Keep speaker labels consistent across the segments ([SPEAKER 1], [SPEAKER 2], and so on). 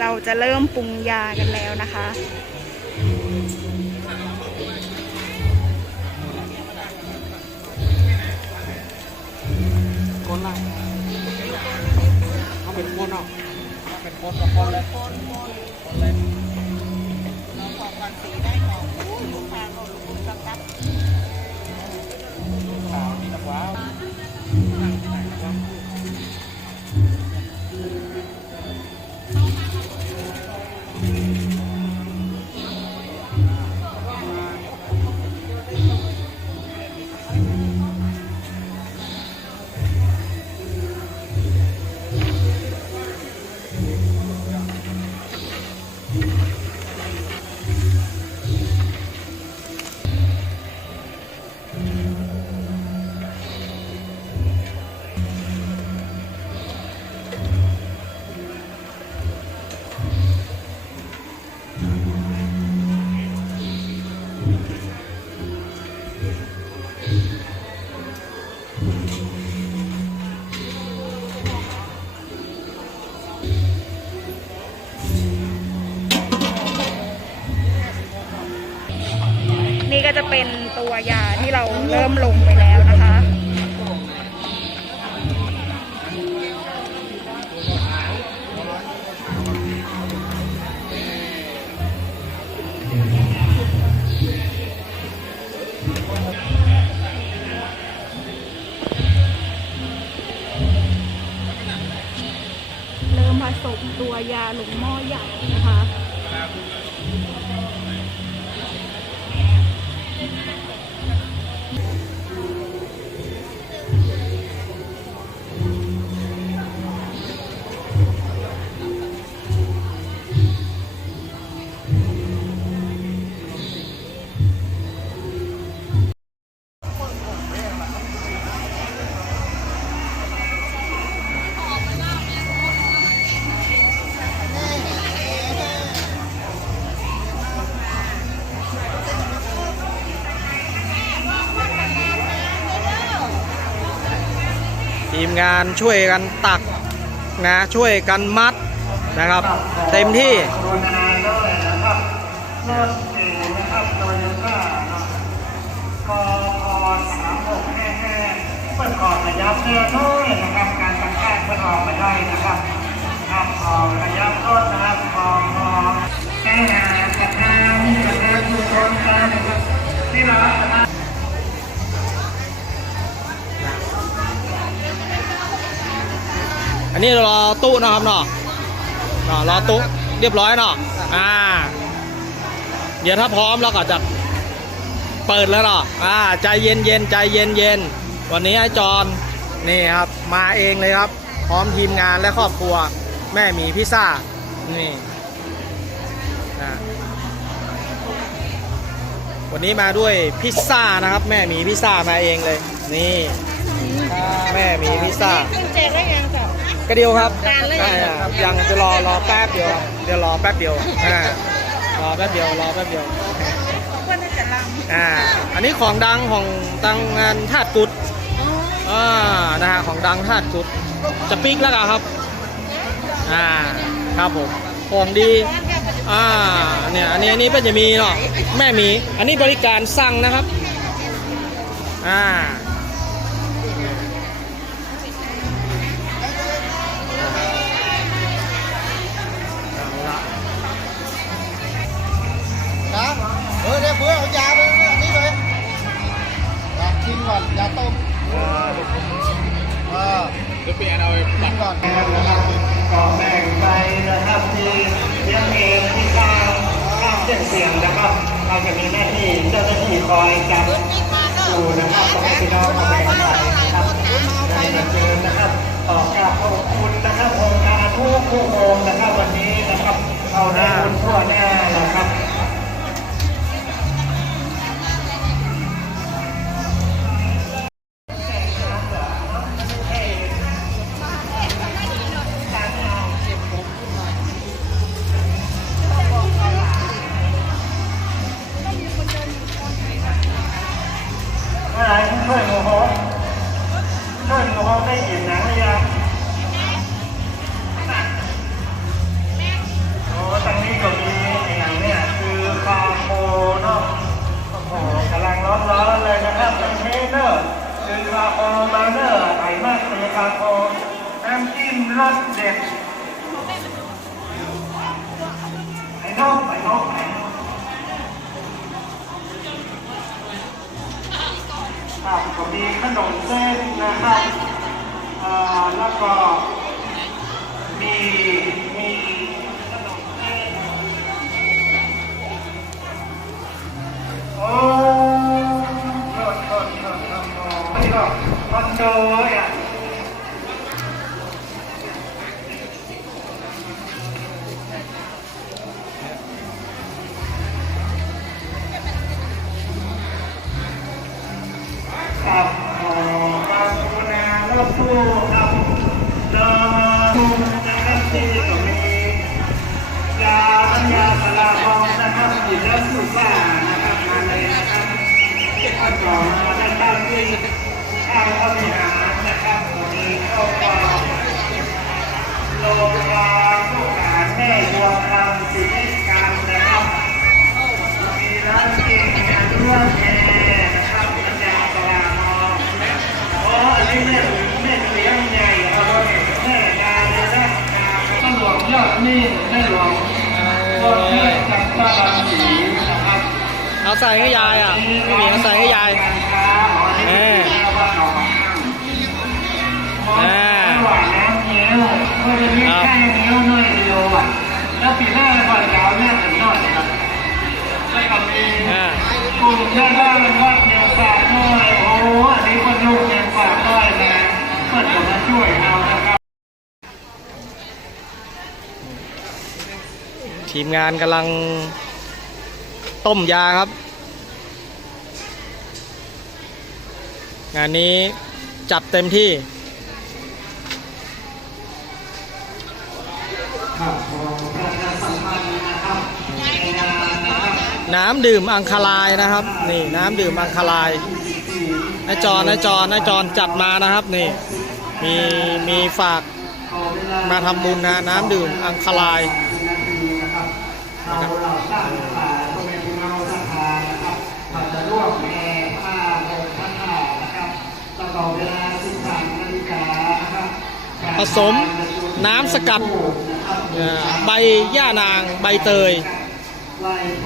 [SPEAKER 1] เราจะเริ่มปรุงยากันแล้วนะคะ
[SPEAKER 2] คนละเขาเป็นคนเนาะเขาเป็นคนกับคนเลยคนคนเลย
[SPEAKER 3] เราขอก่อนสีได้หอมอู้ลูกค้าก็ลูกสักกัด
[SPEAKER 2] ขาวนี่ตะว้าว
[SPEAKER 1] ก็จะเป็นตัวยาที่เราเริ่มลงไปแล้วนะคะ เริ่มผสมตัวยาลงหม้อใหญ่นะคะ
[SPEAKER 2] งานช่วยกันตักนะช่วยกันมัดนะครับ เต็มที่
[SPEAKER 4] โดยนาเลยนะครับรถเก๋งนะครับโตโยต้าเนาะกพสามหกห้าห้าเปิดก่อนระยะเพื่อด้วยนะครับการกระแทกเพื่อออกไปได้นะครับครับพอระยะรถนะครับพอพอแก้งานกระทำกระทำทุกคนนะครับที่เรา
[SPEAKER 2] อันนี้รอตู้นะครับเนาะเนาะรอตู้เรียบร้อยเนาะอ่า เดี๋ยวถ้าพร้อมเราก็จะเปิดแล้วเนาะอ่า ใจเย็นเย็นใจเย็นเย็นวันนี้ไอ้จอนนี่ครับ มาเองเลยครับ พร้อมทีมงานและครอบครัว แม่หมีพิซซ่า นี่วันนี้มาด้วยพิซซ่านะครับ แม่หมีพิซซ่ามาเองเลย นี่ แม่หมีพิซซ่า
[SPEAKER 3] ขึ้นเจได้ยัง
[SPEAKER 2] กระเดียวครับ
[SPEAKER 3] ทานแล้วยัง
[SPEAKER 2] อ่ายังจะรอรอแป๊บเดียวครับเดี๋ยวรอแป๊บเดียวอ่ารอแป๊บเดียวรอแป๊บเดียว
[SPEAKER 3] เพื่อนจะล
[SPEAKER 2] อ่าอันนี้ของดังของตังงานธาตุกุดำ
[SPEAKER 3] อ๋อ
[SPEAKER 2] อ่านะฮะของดังธาตุกุดจะปิกแล้วกันครับอ่าครับผมของดีอ่าเนี่ยอันนี้อันนี้เป็นจะมีเนาะแม่หมี อันนี้บริการสั่งนะครับ อ่าเอา
[SPEAKER 4] ขนมเส้นนะครับแล้วก็มี แล้วสุบ้านะครับมาเลยนะครับข้าวจอมาได้ข้าวที่ข้าวข้าวมีหานะครับตรงนี้ข้าวปลาโลกาลูกหานแม่ดวคำสิริการนะครับมีร้านเกมมีอันร่วมแอร์นะครับปัญญาสลาทองอ๋ออันนี้แม่แม่เลี้ยงใหญ่เอาแม่ดาเลยนะแม่หลวงยอดนี่แม่หลวงยอ
[SPEAKER 2] เอาใส่ให้ยายอะไม่หมีเอาใส่ให้ยาย
[SPEAKER 4] นี่เป็นว่าหนองข้างหวานน้ำเงี้ยวก็จะมีแค่เงี้ยวน้อยเดียวแล้วปีนก่อนยาวเนี่ยถึงยอดนะครับแล้วก็มี
[SPEAKER 2] อ่า
[SPEAKER 4] กลุ่มญาติบ้านวัดเนียฝากน้อยโอ้อันนี้คนลูกเนียฝากน้อยนะเพื่อจะมาช่วยเราครับ
[SPEAKER 2] ทีมงานกำลัง ต้มยาครับ งานนี้จัดเต็มที่
[SPEAKER 4] น้ำ
[SPEAKER 2] ดื่มอังคารายนะครับ นี่น้ำดื่มอังคารายนายจอนายจอนายจอนจัดมานะครับนี่มีมีฝากมาทำบุญนะน้ำดื่มอังคาราย
[SPEAKER 4] นะครับ ผ
[SPEAKER 2] สมน้ำสกัดเอ่อใบย่านางใบเตย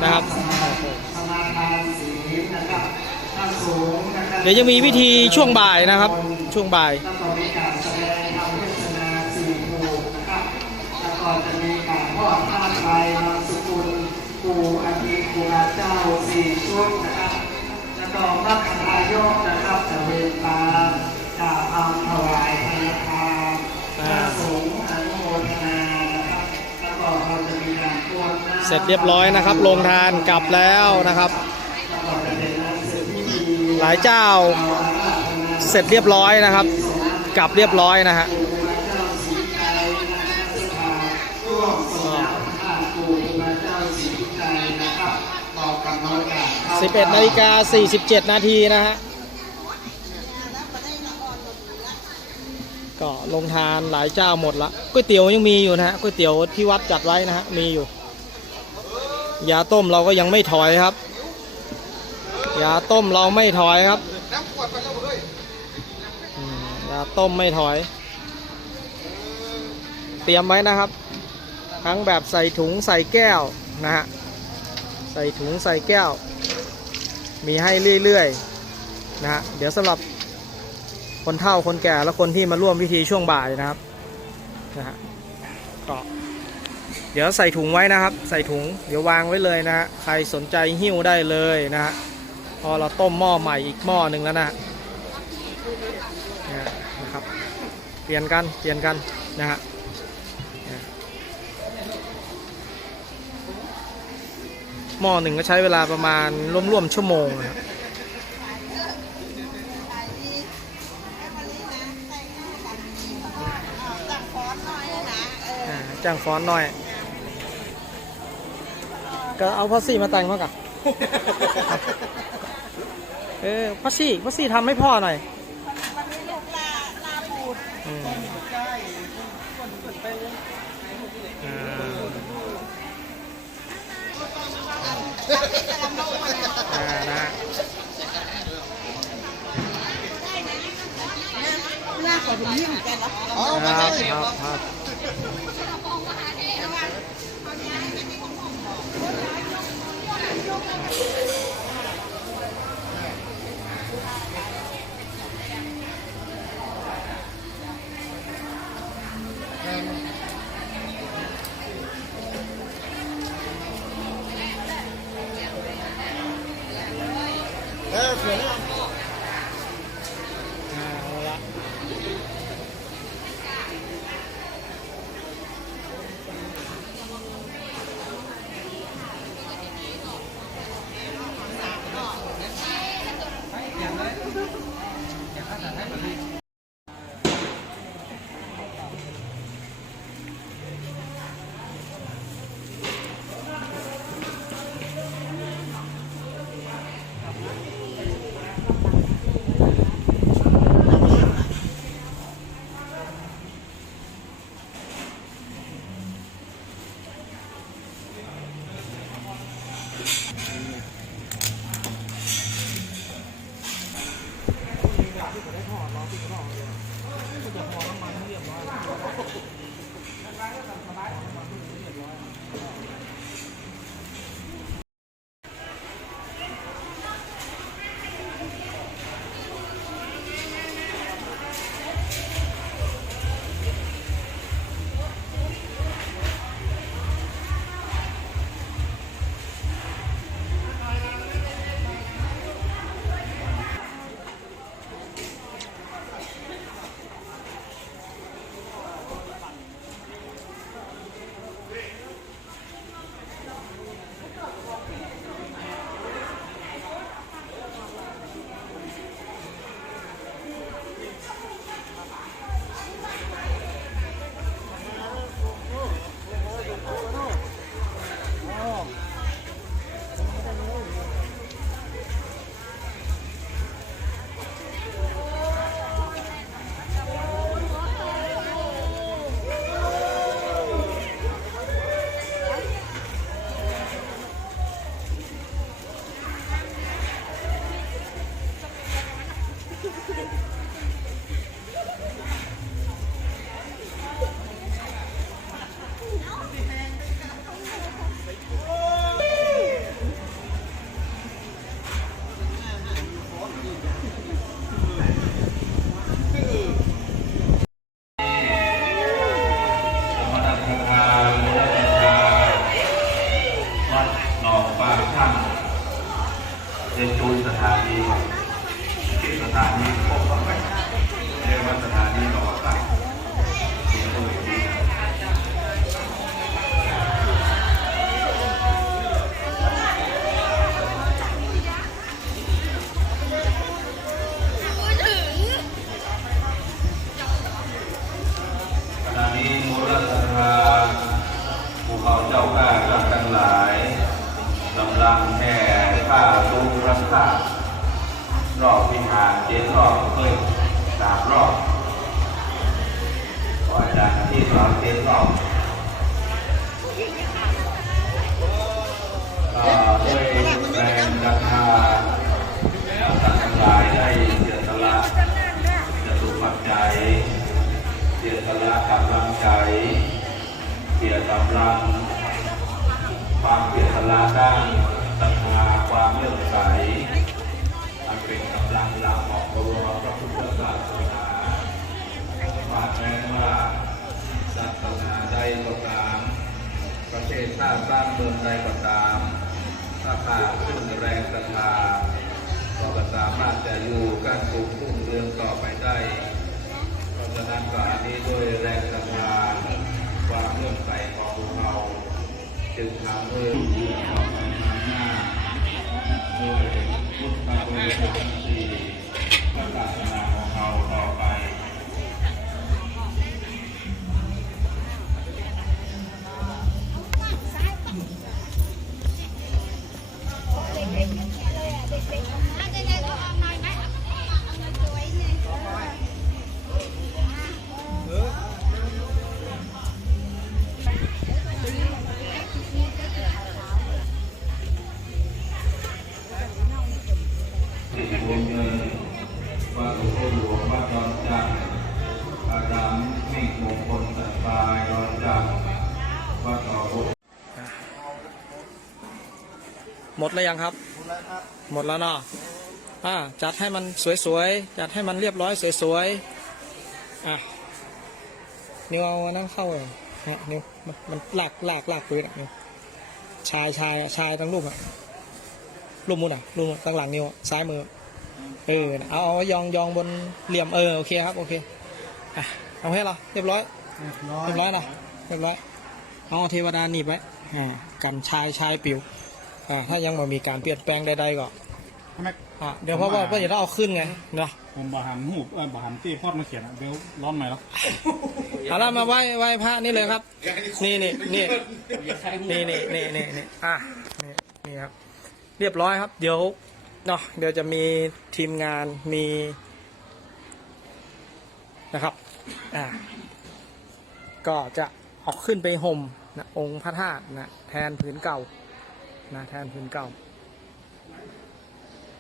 [SPEAKER 2] นะครับ
[SPEAKER 4] สมาทานศีลนะครับพระสงฆ์นะครับ
[SPEAKER 2] เดี๋ยวจะมีพิธีช่วงบ่ายนะครับ ช่วงบ่าย
[SPEAKER 4] แล้วก็มีการแสดงธรรมเทศนาสี่หมู่นะครับแล้วก็ จอดผ้าไตรนามสกุลครูอาทิตย์ครูอาเจ้าสี่ชุดนะครัมัคคทายกนะครับจะเวรตามกล่าวคำถวายพระทานพระสงฆ์อนุโมทนานะครับแล้วก็เราจะมีการกรวดน้ำ
[SPEAKER 2] เสร็จเรียบร้อยนะครับ ลงทานกลับแล้วนะครับ
[SPEAKER 4] แล้วก็จะเป็นอันเสร็จพิธี
[SPEAKER 2] หลายเจ้า เสร็จเรียบร้อยนะครับ กลับเรียบร้อยนะฮะ
[SPEAKER 4] ร่วมสมานข้าครูพระเจ้าศรีวิชัยนะครับบอกกับน้อยกาเข้า
[SPEAKER 2] 11นาฬิกา47 นาทีนะฮะ ก็ลงทานหลายเจ้าหมดละก๋วยเตี๋ยวยังมีอยู่นะฮะก๋วยเตี๋ยวที่วัดจัดไว้นะฮะ มีอยู่ ยาต้มเราก็ยังไม่ถอยครับ ยาต้มเราไม่ถอยครับยาต้มไม่ถอย เตรียมไว้นะครับ ทั้งแบบใส่ถุงใส่แก้วนะฮะใส่ถุงใส่แก้ว มีให้เรื่อยๆนะฮะเดี๋ยวสำหรับคนเฒ่าคนแก่และคนที่มาร่วมพิธีช่วงบ่ายนะครับนะฮะก็เดี๋ยวใส่ถุงไว้นะครับ ใส่ถุงเดี๋ยววางไว้เลยนะฮะใครสนใจหิ้วได้เลยนะฮะพอเราต้มหม้อใหม่อีกหม้อหนึ่งแล้วนะเนี่นะครับ เปลี่ยนกันเปลี่ยนกันนะฮะ หม้อหนึ่งก็ใช้เวลาประมาณร่วมๆชั่วโมงนะครับอ่าจ้างฟ้อนหน่อย ก็เอาพัสซี่มาแต่งมากับเออพัสซี่พัสซี่ทำให้พ่อหน่อยอืม อ่าอ่านะฮะ
[SPEAKER 3] หน้าขอถึงยิ่งกัน
[SPEAKER 5] อ๋อ
[SPEAKER 2] ค
[SPEAKER 5] ไม่
[SPEAKER 2] รับ
[SPEAKER 5] ใช่
[SPEAKER 2] ครับครับ
[SPEAKER 5] เเสียสละกำลังใจ เสียกำลังความเสียสละด้านศรัทธาความเลื่อมใสอันเป็นกำลังหลักของตัวพระพุทธศาสนาว่าแม้ว่าศาสนาใดก็ตาม ประ
[SPEAKER 2] เท
[SPEAKER 5] ศชาติบ้านเมื
[SPEAKER 2] องใดก็ตา
[SPEAKER 5] ม ถ้าขาดซึ่งแรงศรัทธาก็สามารถจะอยู่กันป
[SPEAKER 2] ลู
[SPEAKER 5] กพุ่มเรืองต่อไปได้ ฉะนันก็อันนี้ด้วยแรงศรัทธาความเลื่อมใส่ของพวกเราจึงทำให้
[SPEAKER 2] ความหน้าด้วย หมดแล้วยังครับ
[SPEAKER 6] หมดแล้วครับ
[SPEAKER 2] หมดแล้วเนาะอ่าจัดให้มันสวยๆ จัดให้มันเรียบร้อยสวยๆ อะนิวเอาอันนั่งเข้าเลยฮะนิวมันมันลากลากลากปืนอะนิวชายชายอะชายตั้งรูปอะรูปมุนอะรูปตั้งหลังนิวอะซ้ายมือ เออ เอาเอายองยองบนเหลี่ยมเออโอเคครับโอเค อะเอาให้เราเรียบร้อย เรียบร้อยนะเรียบร้อย เอาเทวดาหนีบไว้ อ่า กันชายชายปิว อ่าถ้ายังไมามีการเปลี่ยนแปลงใดๆก็
[SPEAKER 7] ทำไม
[SPEAKER 2] อะเดี๋ยวเพราะว่าเพื่อจะต้องเอาขึ้นไงเนาะ
[SPEAKER 7] ผมบาหันหูเออบาหันตีพอดมาเขียนอะเดี๋ยวร้อนไหมแล้ว
[SPEAKER 2] เอาละมาไหว้ไหว้พระนี่เลยครับ นี่นี่นี่นี่นี่นี่นี่นี่อะนี่นี่ครับ เรียบร้อยครับ เดี๋ยวเนาะเดี๋ยวจะมีทีมงานมีนะครับอ่าก็จะเออกขึ้นไปห่มนะองค์พระธาตุนะแทนผืนเก่า นะแทนผืนเก่า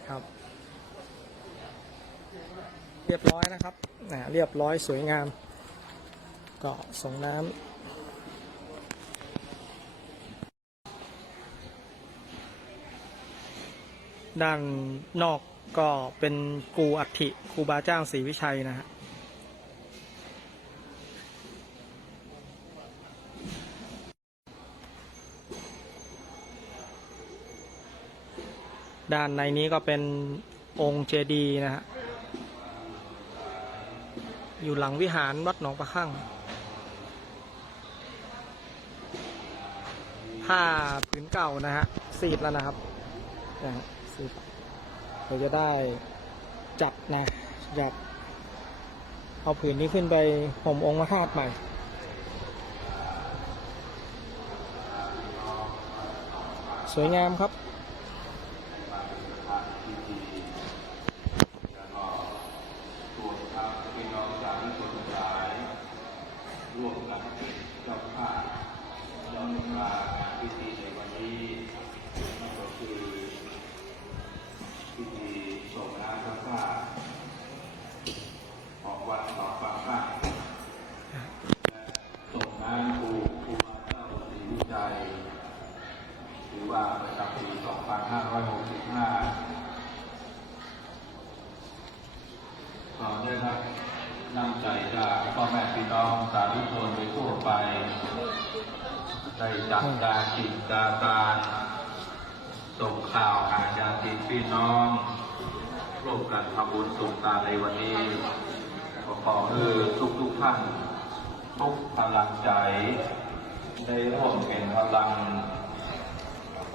[SPEAKER 2] ครับ เรียบร้อยนะครับนะเรียบร้อยสวยงาม ก็ส่งน้ำด้านนอกก็เป็นกูอัฐิครูบาเจ้าศรีวิชัยนะฮะ ด้านในนี้ก็เป็นองค์เจดีย์นะฮะ อยู่หลังวิหารวัดหนองประข้างผ้าผืนเก่านะฮะสีดแล้วนะครับนะฮะสีดเราจะได้จัดนะจัดเอาผืนนี้ขึ้นไปห่มองค์พระธาตุใหม่สวยงามครับ
[SPEAKER 5] ส่งน้ำครูครูบาเจ้าศรีวิชัยถือว่าประจำปี 2565ต่อได้รับ นำใจจากพ่อแม่พี่น้องสาธุชนโดยทั่วไปได้จัดการจิตดากาส่งข่าวหาญาติพี่น้องร่วมกันทำบุญส่งตาในวันนี้ขอขอให้ทุกทุกท่านทุกพลังใจได้ร่วมเป็นพลัง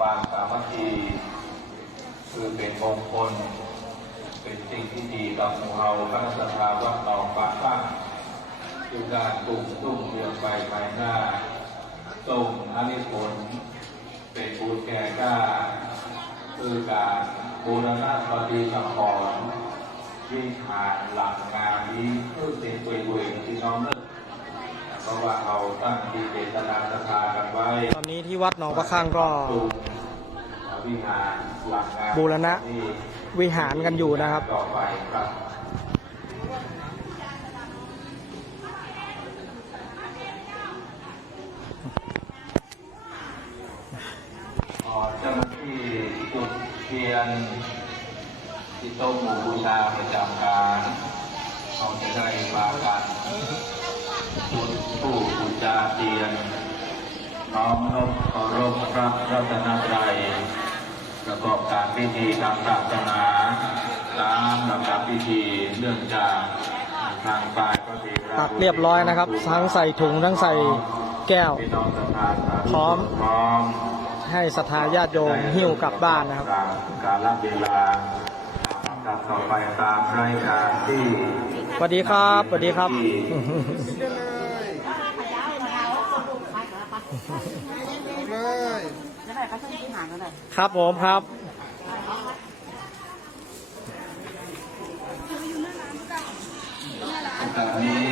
[SPEAKER 5] ปานสามัคคีคือเป็นมงคล เป็นสิ่งที่ดีต่อหมู่เราพระสถาวัดต่อปากบ้านคือการปลูกตุ้งเรืองไปภายหน้าทรงอานิสงส์เป็นบุญแก่กล้า คือการบูรณะปฏิสังขรณ์ยิ่งผ่านหลักงานนี้เพื่อเป็นเวยๆที่น้องเลิกเพราะว่าเราตั้งที่เจตนาศรัทธากันไว้
[SPEAKER 2] ตอนนี้ที่วัดหนองประข้างก็
[SPEAKER 5] ตูวิหารหลักงาน
[SPEAKER 2] บูรณะ
[SPEAKER 5] ที่
[SPEAKER 2] วิหารกันอยู่นะครับ
[SPEAKER 5] เจ้าหน้าที่จุดเทียนที่โตหมู่บูชาประจำการเราจะได้มากันจุดผู้บูชาเทียนน้อมนบเคารพพระรัตนตรัย ประกอบการพิธีทางศาสนาตามลำดับพิธีเนื่องจากทางฝ่ายพระศรี
[SPEAKER 2] ตักเรียบร้อยนะครับ ทั้งใส่ถุงทั้งใส่แก้ว
[SPEAKER 5] พี่น้องศรัทธาสาธุ
[SPEAKER 2] พร้อม
[SPEAKER 5] พร้อม
[SPEAKER 2] ให้ศรัทธาญาติโยมหิ้วกลับบ้านนะครับ
[SPEAKER 5] ตามการรับเวลาตัดต่อไปตามรายการที่
[SPEAKER 2] สวัสดีครับสวัสดีครับ
[SPEAKER 6] เลย
[SPEAKER 2] ครับผมครับ
[SPEAKER 5] โอกาสนี้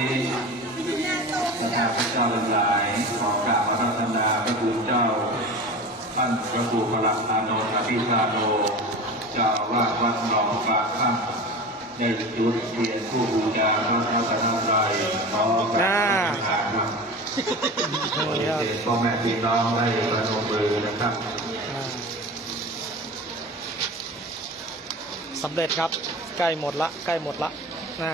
[SPEAKER 5] สถาพระเจ้าทั้งหลาย ขอกราบอาราธนาพระคุณเจ้าท่านพระครูพระอานนท์อภิชาโนเจ้าวาดวัดหนองปลาข้างได้จุดเทียนผู้บูชาพระรัตนตรัยขอกราบขอบคุณครับขอเชิญ พ่อแม่พี่น้องได้ประนมมือนะครับ
[SPEAKER 2] อ่าสำเร็จครับ ใกล้หมดละ ใกล้หมดละน่า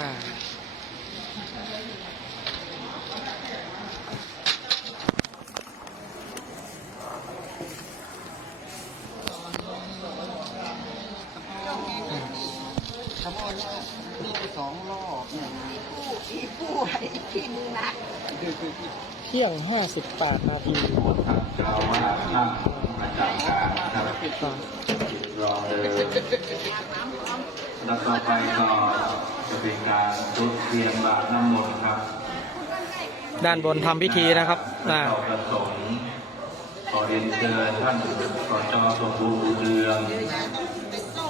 [SPEAKER 6] ทำเอาเนี่ยนี่ไปสองรอบเนี่ย
[SPEAKER 3] อีปูไอ้ขี้มือหนัก
[SPEAKER 2] เที่ยง58นาที
[SPEAKER 5] ท่านเจ้าว่าท่านประจำการครับ
[SPEAKER 2] อ่าร
[SPEAKER 5] อเดินแล้วต่อไปก็จะเป็นการจุดเทียนบาทน้ำมนต์ครับ
[SPEAKER 2] ด้านบนทำพิธีนะครับอ่า
[SPEAKER 5] เจ้าประสงค์ขอเรียนเชิญท่านสจสมบูรณ์เรือง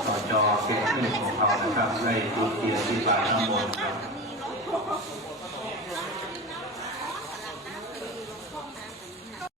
[SPEAKER 5] สจเก่งขึ้นของเรานะครับได้จุดเทียนที่บาทน้ำมนต์ครับ